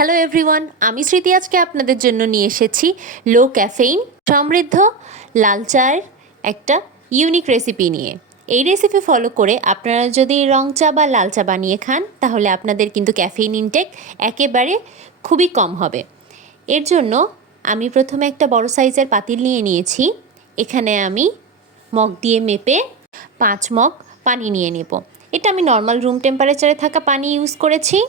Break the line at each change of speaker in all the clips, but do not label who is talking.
Hello everyone, আমি স্মৃতি আজকে আপনাদের জন্য নিয়ে এসেছি লো ক্যাফেইন, সমৃদ্ধ লাল চায়ের একটা ইউনিক রেসিপি নিয়ে। এই রেসিপি ফলো করে আপনারা যদি রং চা বা লাল চা বানিয়ে খান, তাহলে আপনাদের কিন্তু ক্যাফেইন ইনটেক একেবারে খুবই কম হবে। এর জন্য আমি প্রথমে একটা বড় সাইজের পাতিল নিয়ে নিয়েছি। এখানে আমি মগ দিয়ে মেপে পাঁচ মগ পানি নিয়ে নেব। এটা আমি নর্মাল রুম টেম্পারেচারে থাকা পানি ইউজ করেছি।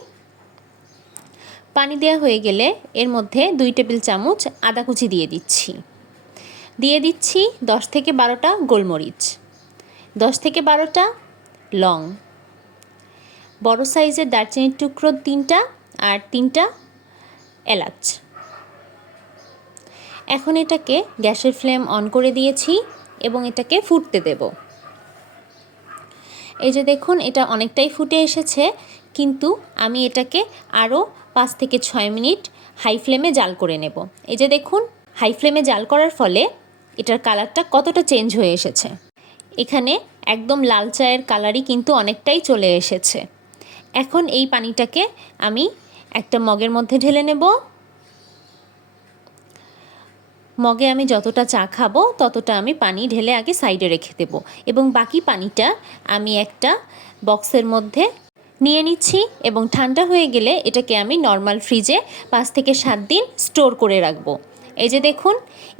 পানি দেওয়া হয়ে গেলে এর মধ্যে দুই টেবিল চামচ আদা কুচি দিয়ে দিচ্ছি। দিয়ে দিচ্ছি দশ থেকে বারোটা গোলমরিচ, দশ থেকে বারোটা লং, বড় সাইজের দারচিনির টুকরো তিনটা আর তিনটা এলাচ। এখন এটাকে গ্যাসের ফ্লেম অন করে দিয়েছি এবং এটাকে ফুটতে দেব। এই যে দেখুন, এটা অনেকটাই ফুটে এসেছে। কিন্তু আমি এটাকে আরও পাঁচ থেকে ছয় মিনিট হাই ফ্লেমে জাল করে নেব। এই যে দেখুন, হাই ফ্লেমে জাল করার ফলে এটার কালারটা কতটা চেঞ্জ হয়ে এসেছে। এখানে একদম লাল চায়ের কালারই কিন্তু অনেকটাই চলে এসেছে। এখন এই পানিটাকে আমি একটা মগের মধ্যে ঢেলে নেব। মগে আমি যতটা চা খাব, ততটা আমি পানি ঢেলে আগে সাইডে রেখে দেবো। এবং বাকি পানিটা আমি একটা বক্সের মধ্যে নিয়ে নিচ্ছি এবং ঠান্ডা হয়ে গেলে এটাকে আমি নর্মাল ফ্রিজে পাঁচ থেকে সাত দিন স্টোর করে রাখব। এই যে দেখুন,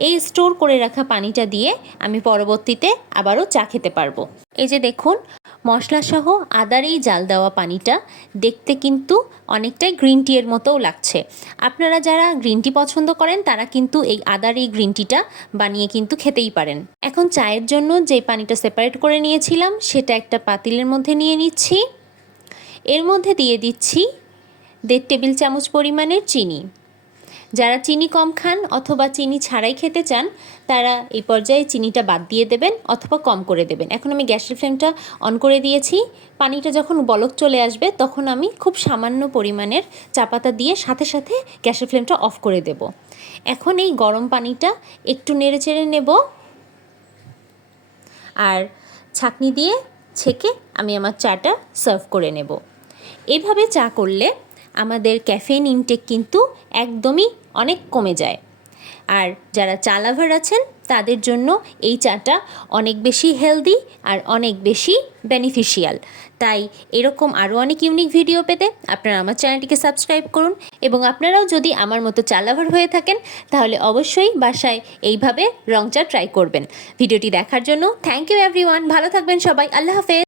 এই স্টোর করে রাখা পানিটা দিয়ে আমি পরবর্তীতে আবারও চা খেতে পারব। এই যে দেখুন, মশলাসহ আদার এই জাল দেওয়া পানিটা দেখতে কিন্তু অনেকটাই গ্রিন টি এর মতোও লাগছে। আপনারা যারা গ্রিন টি পছন্দ করেন, তারা কিন্তু এই আদার এই গ্রিন টিটা বানিয়ে কিন্তু খেতেই পারেন। এখন চায়ের জন্য যে পানিটা সেপারেট করে নিয়েছিলাম, সেটা একটা পাতিলের মধ্যে নিয়ে নিচ্ছি। এর মধ্যে দিয়ে দিচ্ছি দেড় টেবিল চামচ পরিমাণের চিনি। যারা চিনি কম খান অথবা চিনি ছাড়াই খেতে চান, তারা এই পর্যায়ে চিনিটা বাদ দিয়ে দেবেন অথবা কম করে দেবেন। এখন আমি গ্যাসের ফ্লেমটা অন করে দিয়েছি। পানিটা যখন বলক চলে আসবে, তখন আমি খুব সামান্য পরিমাণের চা পাতা দিয়ে সাথে সাথে গ্যাসের ফ্লেমটা অফ করে দেব। এখন এই গরম পানিটা একটু নেড়ে চেড়ে নেব। আর ছাঁকনি দিয়ে ছেঁকে আমি আমার চাটা সার্ভ করে নেব। এভাবে চা করলে আমাদের ক্যাফেইন ইনটেক কিন্তু একদমই অনেক কমে যায়। আর যারা চা লাভার আছেন, তাদের জন্য এই চাটা অনেক বেশি হেলদি আর অনেক বেশি বেনিফিশিয়াল তাই এরকম আরও অনেক ইউনিক ভিডিও পেতে আপনারা আমার চ্যানেলটিকে সাবস্ক্রাইব করুন এবং আপনারাও যদি আমার মতো চা লাভার হয়ে থাকেন, তাহলে অবশ্যই বাসায় এইভাবে রং চা ট্রাই করবেন। ভিডিওটি দেখার জন্য থ্যাংক ইউ এভরিওয়ান ভালো থাকবেন সবাই। আল্লাহ হাফেজ।